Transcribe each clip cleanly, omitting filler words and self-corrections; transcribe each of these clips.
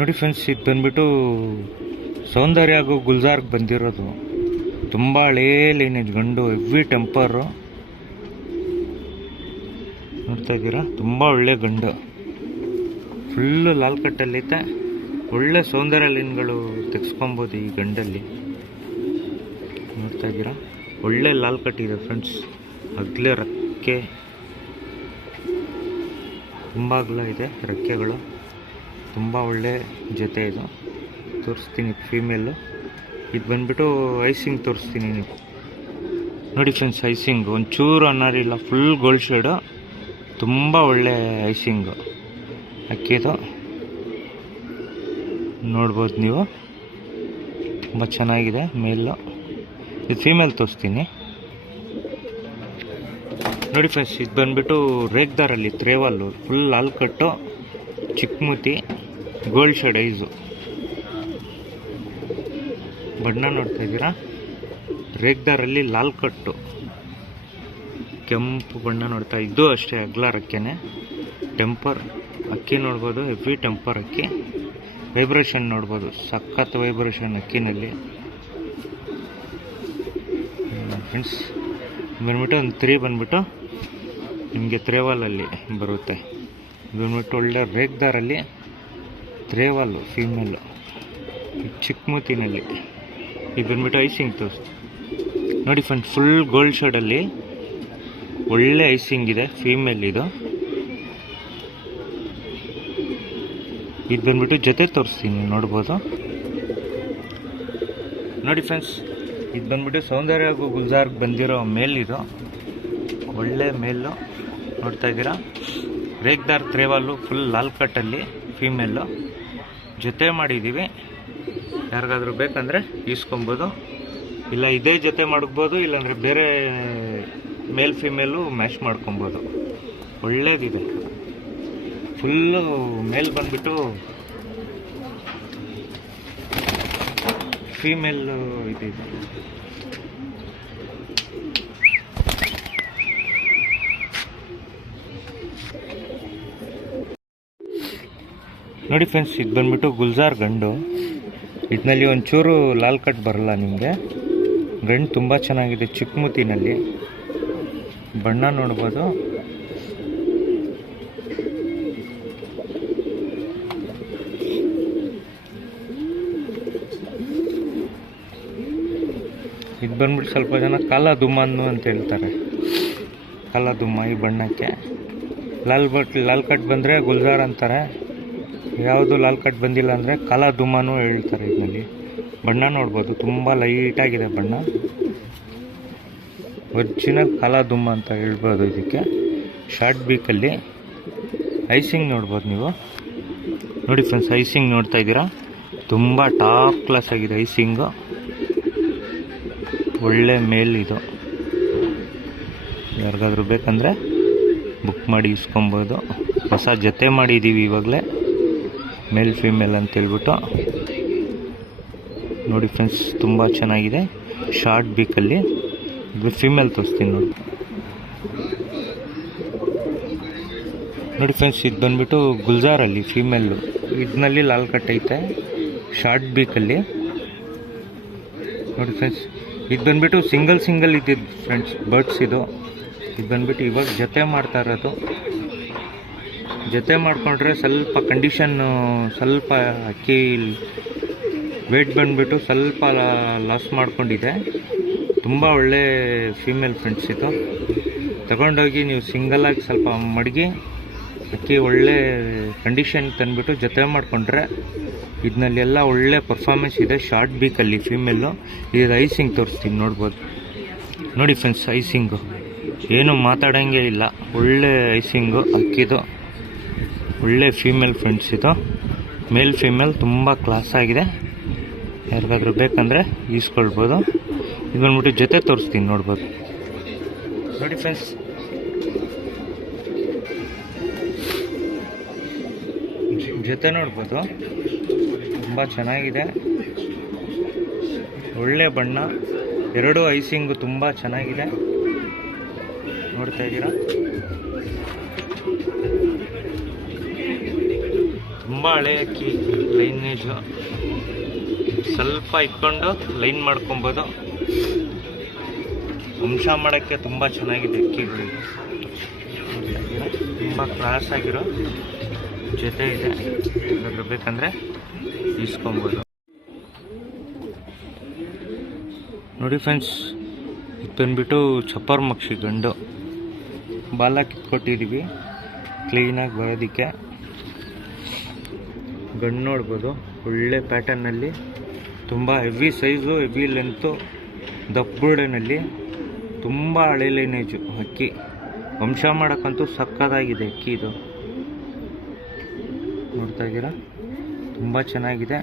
ನೋಡಿ ಫ್ರೆಂಡ್ಸ್, ಇದು ಬಂದ್ಬಿಟ್ಟು ಸೌಂದರ್ಯ ಹಾಗೂ ಗುಲ್ಜಾರ್ಗೆ ಬಂದಿರೋದು. ತುಂಬ ಹಳೇ ಲೈನೇಜ್ ಗಂಡು, ಹೆವಿ ಟೆಂಪರು. ನೋಡ್ತಾ ಇದ್ದೀರಾ, ತುಂಬ ಒಳ್ಳೆ ಗಂಡು, ಫುಲ್ಲು ಲಾಲ್ ಕಟ್ಟಲ್ಲೈತೆ. ಒಳ್ಳೆ ಸೌಂದರ್ಯ ಲೈನ್ಗಳು ತೆಗೆಸ್ಕೊಬೋದು ಈ ಗಂಡಲ್ಲಿ. ನೋಡ್ತಾ ಇದ್ದೀರಾ, ಒಳ್ಳೆ ಲಾಲ್ ಕಟ್ಟಿದೆ ಫ್ರೆಂಡ್ಸ್. ಅಗ್ಲೆ ರೆಕ್ಕೆ ತುಂಬ ಅಗಲ ಇದೆ ರೆಕ್ಕೆಗಳು. ತುಂಬ ಒಳ್ಳೆ ಜೊತೆ ಇದು. ತೋರಿಸ್ತೀನಿ ಫೀಮೇಲು. ಇದು ಬಂದ್ಬಿಟ್ಟು ಐಸಿಂಗ್ ತೋರಿಸ್ತೀನಿ ನೀವು ನೋಡಿ ಫ್ರೆಂಡ್ಸ್. ಐಸಿಂಗ್ ಒಂಚೂರು ಅನ್ನೋರಿಲ್ಲ, ಫುಲ್ ಗೋಲ್ಡ್ ಶೇಡು. ತುಂಬ ಒಳ್ಳೆ ಐಸಿಂಗು ಅಕ್ಕಿದು, ನೋಡ್ಬೋದು ನೀವು. ತುಂಬ ಚೆನ್ನಾಗಿದೆ ಮೇಲು. ಇದು ಫೀಮೇಲ್ ತೋರಿಸ್ತೀನಿ ನೋಡಿ ಫ್ರೆಂಡ್ಸ್. ಇದು ಬಂದ್ಬಿಟ್ಟು ರೇಗ್ದಾರಲ್ಲಿ ತ್ರೇವಲ್ಲು, ಫುಲ್ ಲಾಲ್ ಕಟ್ಟು, ಚಿಕ್ಕಮೂತಿ, ಗೋಲ್ಡ್ ಶೇಡ್ ಐಸು. ಬಣ್ಣ ನೋಡ್ತಾ ಇದ್ದೀರಾ, ರೇಗ್ದಾರಲ್ಲಿ ಲಾಲ್ ಕಟ್ಟು, ಕೆಂಪು ಬಣ್ಣ ನೋಡ್ತಾ ಇದ್ದು ಅಷ್ಟೇ. ಅಗ್ಲ ರಕ್ಕೆನೆ. ಟೆಂಪರ್ ಅಕ್ಕಿ ನೋಡ್ಬೋದು, ಹೆವಿ ಟೆಂಪರ್ ಅಕ್ಕಿ. ವೈಬ್ರೇಷನ್ ನೋಡ್ಬೋದು, ಸಖತ್ ವೈಬ್ರೇಷನ್ ಅಕ್ಕಿನಲ್ಲಿ ಫ್ರೆಂಡ್ಸ್. ಬಂದ್ಬಿಟ್ಟು ಒಂದು 3 ಬಂದ್ಬಿಟ್ಟು ನಿಮಗೆ ತ್ರೇವಾಲಲ್ಲಿ ಬರುತ್ತೆ. ಬಂದ್ಬಿಟ್ಟು ಒಳ್ಳೆ ರೇಗ್ದಾರಲ್ಲಿ ತ್ರೇವಾಲು ಫೀಮೇಲು, ಚಿಕ್ಕಮೂತಿನಲ್ಲಿ. ಇದು ಬಂದ್ಬಿಟ್ಟು ಐಸಿಂಗ್ ತೋರಿಸ್ತು ನೋಡಿ ಫ್ರೆಂಡ್ಸ್. ಫುಲ್ ಗೋಲ್ಡ್ ಶೇಡಲ್ಲಿ ಒಳ್ಳೆ ಐಸಿಂಗ್ ಇದೆ ಫೀಮೇಲ್ ಇದು. ಇದು ಬಂದ್ಬಿಟ್ಟು ಜೊತೆ ತೋರಿಸ್ತೀನಿ, ನೋಡ್ಬೋದು ನೋಡಿ ಫ್ರೆಂಡ್ಸ್. ಇದು ಬಂದ್ಬಿಟ್ಟು ಸೌಂದರ್ಯ ಹಾಗೂ ಗುಲ್ಜಾರ್ಗೆ ಬಂದಿರೋ ಮೇಲ್ ಇದು. ಒಳ್ಳೆ ಮೇಲು ನೋಡ್ತಾ ಇದ್ದೀರಾ. ರೇಗ್ದಾರ್ ತ್ರೇವಾಲು, ಫುಲ್ ಲಾಲ್ ಕಟ್ಟಲ್ಲಿ ಫೀಮೇಲು. ಜೊತೆ ಮಾಡಿದ್ದೀವಿ, ಯಾರಿಗಾದ್ರೂ ಬೇಕಂದರೆ ಈಸ್ಕೊಬೋದು. ಇಲ್ಲ ಇದೇ ಜೊತೆ ಮಾಡ್ಬೋದು, ಇಲ್ಲಾಂದರೆ ಬೇರೆ ಮೇಲ್ ಫೀಮೇಲು ಮ್ಯಾಶ್ ಮಾಡ್ಕೊಬೋದು. ಒಳ್ಳೇದಿದೆ. ಫುಲ್ಲು ಮೇಲ್ ಬಂದ್ಬಿಟ್ಟು ಫೀಮೇಲ್ ಇದೆ. ನೋಡಿ ಫ್ರೆಂಡ್ಸ್, ಇದು ಬಂದ್ಬಿಟ್ಟು ಗುಲ್ಜಾರ್ ಗಂಡು. ಇದರಲ್ಲಿ ಒಂಚೂರು ಲಾಲ್ ಕಟ್ ಬರಲ್ಲ ನಿಮಗೆ. ಗಂಡು ತುಂಬ ಚೆನ್ನಾಗಿದೆ, ಚಿಕ್ಕಮೂತಿನಲ್ಲಿ. ಬಣ್ಣ ನೋಡ್ಬೋದು. ಇದು ಬಂದ್ಬಿಟ್ಟು ಸ್ವಲ್ಪ ಜನ ಕಾಲ ದುಮ್ಮನ್ನು ಅಂತ ಹೇಳ್ತಾರೆ. ಕಾಲ ದುಮ್ಮ ಈ ಬಣ್ಣಕ್ಕೆ. ಲಾಲ್ ಕಟ್ ಬಂದರೆ ಗುಲ್ಜಾರ್ ಅಂತಾರೆ. ಯಾವುದು ಲಾಲ್ ಕಟ್ ಬಂದಿಲ್ಲ ಅಂದರೆ ಕಾಲ ದುಮ್ಮನೂ ಹೇಳ್ತಾರೆ. ಇದರಲ್ಲಿ ಬಣ್ಣ ನೋಡ್ಬೋದು, ತುಂಬ ಲೈಟಾಗಿದೆ ಬಣ್ಣ. ಒರಿಜಿನಲ್ ಕಾಲ ದುಮ್ಮ ಅಂತ ಹೇಳ್ಬೋದು ಇದಕ್ಕೆ. ಶಾರ್ಟ್ ಬೀಕಲ್ಲಿ ಐಸಿಂಗ್ ನೋಡ್ಬೋದು ನೀವು. ನೋಡಿ ಫ್ರೆಂಡ್ಸ್, ಐಸಿಂಗ್ ನೋಡ್ತಾ ಇದ್ದೀರಾ, ತುಂಬ ಟಾಪ್ ಕ್ಲಾಸ್ ಆಗಿದೆ ಐಸಿಂಗು. ಒಳ್ಳೆ ಮೇಲ್ ಇದು. ಯಾರಿಗಾದ್ರೂ ಬೇಕಂದರೆ ಬುಕ್ ಮಾಡಿ ಇಸ್ಕೊಬೋದು. ಹೊಸ ಜೊತೆ ಮಾಡಿದ್ದೀವಿ ಇವಾಗಲೇ, ಮೇಲ್ ಫೀಮೇಲ್ ಅಂತೇಳ್ಬಿಟ್ಟು. ನೋಡಿ ಫ್ರೆಂಡ್ಸ್, ತುಂಬ ಚೆನ್ನಾಗಿದೆ. ಶಾರ್ಟ್ ಬೀಕಲ್ಲಿ ಇದು ಫೀಮೇಲ್ ತೋರಿಸ್ತೀನಿ ನೋಡಿ. ನೋಡಿ ಫ್ರೆಂಡ್ಸ್, ಇದು ಬಂದ್ಬಿಟ್ಟು ಗುಲ್ಜಾರಲ್ಲಿ ಫೀಮೇಲು. ಇದರಲ್ಲಿ ಲಾಲ್ ಕಟ್ ಐತೆ, ಶಾರ್ಟ್ ಬೀಕಲ್ಲಿ. ನೋಡಿ ಫ್ರೆಂಡ್ಸ್, ಇದು ಬಂದ್ಬಿಟ್ಟು ಸಿಂಗಲ್ ಇದ್ದಿದ್ದು ಫ್ರೆಂಡ್ಸ್ ಬರ್ಡ್ಸ್ ಇದು. ಇದು ಬಂದ್ಬಿಟ್ಟು ಇವಾಗ ಜೊತೆ ಮಾಡ್ತಾ ಇರೋದು. ಜೊತೆ ಮಾಡಿಕೊಂಡ್ರೆ ಸ್ವಲ್ಪ ಕಂಡೀಷನ್ನು, ಸ್ವಲ್ಪ ಅಕ್ಕಿ ವೇಟ್ ಬಂದ್ಬಿಟ್ಟು ಸ್ವಲ್ಪ ಲಾಸ್ ಮಾಡ್ಕೊಂಡಿದೆ. ತುಂಬ ಒಳ್ಳೆ ಫೀಮೇಲ್ ಫ್ರೆಂಡ್ಸ್ ಇದು. ತಗೊಂಡೋಗಿ ನೀವು ಸಿಂಗಲಾಗಿ ಸ್ವಲ್ಪ ಮಡಗಿ ಅಕ್ಕಿ ಒಳ್ಳೆ ಕಂಡೀಷನ್ ತಂದುಬಿಟ್ಟು ಜೊತೆ ಮಾಡಿಕೊಂಡ್ರೆ ಇದನ್ನಲ್ಲೆಲ್ಲ ಒಳ್ಳೆ ಪರ್ಫಾರ್ಮೆನ್ಸ್ ಇದೆ. ಶಾರ್ಟ್ ಬೀಕಲ್ಲಿ ಫೀಮೇಲು. ಇದು ಐಸಿಂಗ್ ತೋರಿಸ್ತೀನಿ, ನೋಡ್ಬೋದು ನೋಡಿ ಫ್ರೆಂಡ್ಸ್. ಐಸಿಂಗು ಏನು ಮಾತಾಡೋಂಗೆ ಇಲ್ಲ, ಒಳ್ಳೆ ಐಸಿಂಗು ಅಕ್ಕಿದು. ಒಳ್ಳೆ ಫೀಮೇಲ್ ಫ್ರೆಂಡ್ಸ್ ಇದು. ಮೇಲ್ ಫೀಮೇಲ್ ತುಂಬ ಕ್ಲಾಸ್ ಆಗಿದೆ. ಯಾರಿಗಾದ್ರೂ ಬೇಕಂದರೆ ಈಸ್ಕೊಳ್ಬೋದು. ಇದು ಬಂದ್ಬಿಟ್ಟು ಜೊತೆ ತೋರಿಸ್ತೀನಿ, ನೋಡ್ಬೋದು ನೋಡಿ ಫ್ರೆಂಡ್ಸ್. ಜೊತೆ ನೋಡ್ಬೋದು, ತುಂಬ ಚೆನ್ನಾಗಿದೆ. ಒಳ್ಳೆ ಬಣ್ಣ, ಎರಡು ಐಸಿಂಗು ತುಂಬ ಚೆನ್ನಾಗಿದೆ. ನೋಡ್ತಾ ಇದ್ದೀರಾ, ತುಂಬ ತುಂಬ ಹಳೆ ಅಕ್ಕಿ, ಲೈನೇಜು ಸ್ವಲ್ಪ ಇಟ್ಕೊಂಡು ಲೈನ್ ಮಾಡ್ಕೊಬೋದು. ವಂಶ ಮಾಡೋಕ್ಕೆ ತುಂಬ ಚೆನ್ನಾಗಿದೆ ಅಕ್ಕಿಗಳಿಗೆ. ತುಂಬ ಕ್ಲಾಸ್ ಆಗಿರೋ ಜೊತೆ ಇದೆ, ಏನಾದರೂ ಬೇಕಂದರೆ ಇಸ್ಕೊಬೋದು. ನೋಡಿ ಫ್ರೆಂಡ್ಸ್, ಇದು ಬಂದ್ಬಿಟ್ಟು ಚಪ್ಪರ್ ಮಕ್ಷಿ ಗಂಡು. ಬಾಲ ಕಿತ್ಕೊಟ್ಟಿದ್ದೀವಿ ಕ್ಲೀನಾಗಿ ಬರೋದಕ್ಕೆ. ಗಂಡು ನೋಡ್ಬೋದು, ಒಳ್ಳೆ ಪ್ಯಾಟರ್ನಲ್ಲಿ, ತುಂಬ ಹೆವಿ ಸೈಜು, ಹೆವಿ ಲೆಂತು, ದಪ್ಪುಡನಲ್ಲಿ, ತುಂಬ ಹಳೆ ಲೈನೇಜು ಅಕ್ಕಿ. ವಂಶ ಮಾಡೋಕ್ಕಂತೂ ಸಕ್ಕತ್ತಾಗಿದೆ ಅಕ್ಕಿ ಇದು. ನೋಡ್ತಾ ಇದ್ದೀರಾ, ತುಂಬ ಚೆನ್ನಾಗಿದೆ.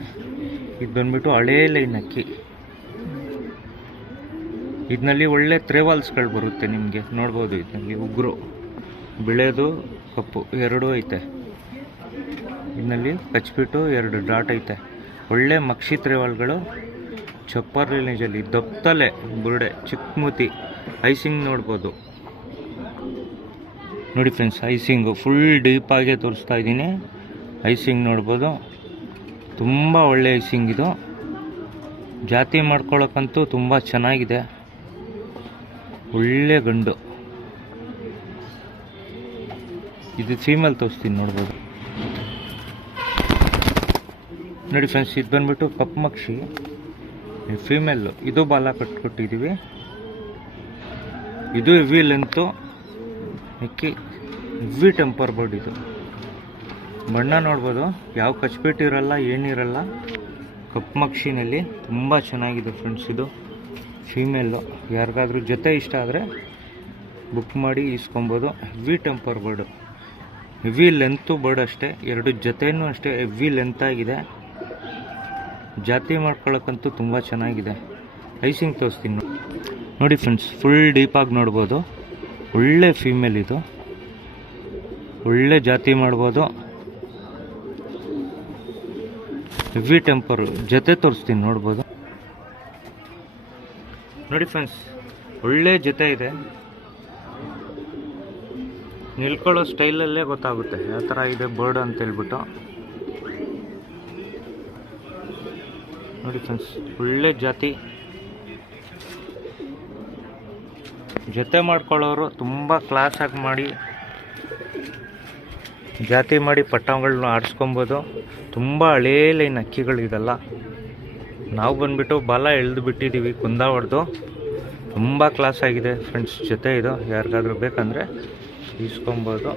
ಇದು ಬಂದ್ಬಿಟ್ಟು ಹಳೇ ಲೈನ್ ಅಕ್ಕಿ. ಇದರಲ್ಲಿ ಒಳ್ಳೆ ತ್ರೇವಾಲ್ಸ್ಗಳು ಬರುತ್ತೆ ನಿಮಗೆ, ನೋಡ್ಬೋದು. ಇದರಲ್ಲಿ ಉಗುರು ಬಿಳೆದು ಕಪ್ಪು ಎರಡೂ ಐತೆ. ಇದರಲ್ಲಿ ಕಚ್ಬಿಟ್ಟು 2 ಡಾಟ್ ಐತೆ. ಒಳ್ಳೆ ಮಕ್ಷಿ ತ್ರೇವಾಲ್ಗಳು, ಚಪ್ಪರ್ ಲೈನೇಜಲ್ಲಿ, ದಪ್ಪತಲೆ ಬುರುಡೆ, ಚಿಕ್ಕ ಮೂತಿ, ಐಸಿಂಗ್ ನೋಡ್ಬೋದು. ನೋಡಿ ಫ್ರೆಂಡ್ಸ್, ಐಸಿಂಗು ಫುಲ್ ಡೀಪಾಗೆ ತೋರಿಸ್ತಾ ಇದ್ದೀನಿ. ಐಸಿಂಗ್ ನೋಡ್ಬೋದು, ತುಂಬ ಒಳ್ಳೆ ಐಸಿಂಗ್ ಇದು. ಜಾತಿ ಮಾಡ್ಕೊಳ್ಳೋಕ್ಕಂತೂ ತುಂಬ ಚೆನ್ನಾಗಿದೆ. ಒಳ್ಳೆ ಗಂಡು. ಇದು ಫೀಮೇಲ್ ತೋರಿಸ್ತೀನಿ, ನೋಡ್ಬೋದು. ನೋಡಿ ಫ್ರೆಂಡ್ಸ್, ಇದು ಬಂದ್ಬಿಟ್ಟು ಕಪ್ಪು ಮಕ್ಷಿ ಫೀಮೇಲು. ಇದು ಬಾಲ ಕಟ್ಕೊಟ್ಟಿದ್ದೀವಿ. ಇದು ಹೆವಿ ಲೆಂತು ಅಕ್ಕಿ, ಹೆವಿ ಟೆಂಪರ್ ಬರ್ಡ್. ಇದು ಬಣ್ಣ ನೋಡ್ಬೋದು, ಯಾವ ಕಚ್ಬಿಟ್ಟಿರಲ್ಲ, ಏನಿರಲ್ಲ. ಕಪ್ಪು ಮಕ್ಷಿನಲ್ಲಿ ತುಂಬ ಚೆನ್ನಾಗಿದೆ ಫ್ರೆಂಡ್ಸ್. ಇದು ಫೀಮೇಲು. ಯಾರಿಗಾದ್ರೂ ಜೊತೆ ಇಷ್ಟ ಆದರೆ ಬುಕ್ ಮಾಡಿ ಇಸ್ಕೊಬೋದು. Heavy temper bird, heavy length bird ಅಷ್ಟೇ. 2 ಜೊತೆನೂ ಅಷ್ಟೇ ಹೆವಿ ಲೆಂತಾಗಿದೆ. ಜಾತಿ ಮಾಡ್ಕೊಳ್ಳೋಕ್ಕಂತೂ ತುಂಬ ಚೆನ್ನಾಗಿದೆ. ಐಸಿಂಗ್ ತೋರಿಸ್ತೀನಿ ನೋಡಿ ಫ್ರೆಂಡ್ಸ್, ಫುಲ್ ಡೀಪಾಗಿ ನೋಡ್ಬೋದು. ಒಳ್ಳೆ ಫೀಮೇಲ್ ಇದು, ಒಳ್ಳೆ ಜಾತಿ ಮಾಡ್ಬೋದು. Heavy temper. ಜೊತೆ ತೋರಿಸ್ತೀನಿ, ನೋಡ್ಬೋದು. ನೋಡಿ ಫ್ರೆಂಡ್ಸ್, ಒಳ್ಳೆ ಜೊತೆ ಇದೆ. ನಿಲ್ಕೊಳ್ಳೋ ಸ್ಟೈಲಲ್ಲೇ ಗೊತ್ತಾಗುತ್ತೆ ಯಾವ ಥರ ಇದೆ ಬರ್ಡ್ ಅಂತ ಹೇಳ್ಬಿಟ್ಟು. ನೋಡಿ ಫ್ರೆಂಡ್ಸ್, ಒಳ್ಳೆ ಜಾತಿ. ಜೊತೆ ಮಾಡ್ಕೊಳ್ಳೋರು ತುಂಬ ಕ್ಲಾಸಾಗಿ ಮಾಡಿ ಜಾತಿ ಮಾಡಿ ಪಟ್ಟಗಳನ್ನ ಆಡಿಸ್ಕೊಬೋದು. ತುಂಬ ಹಳೇ ಲೈನ್ ಅಕ್ಕಿಗಳು ಇದೆಲ್ಲ. ನಾವು ಬಂದುಬಿಟ್ಟು ಬಾಲ ಎಳೆದು ಬಿಟ್ಟಿದ್ದೀವಿ, ಕುಂದ ಹೊಡೆದು. ತುಂಬ ಕ್ಲಾಸಾಗಿದೆ ಫ್ರೆಂಡ್ಸ್ ಜೊತೆ ಇದು. ಯಾರಿಗಾದ್ರೂ ಬೇಕಂದರೆ ಇಸ್ಕೊಬೋದು.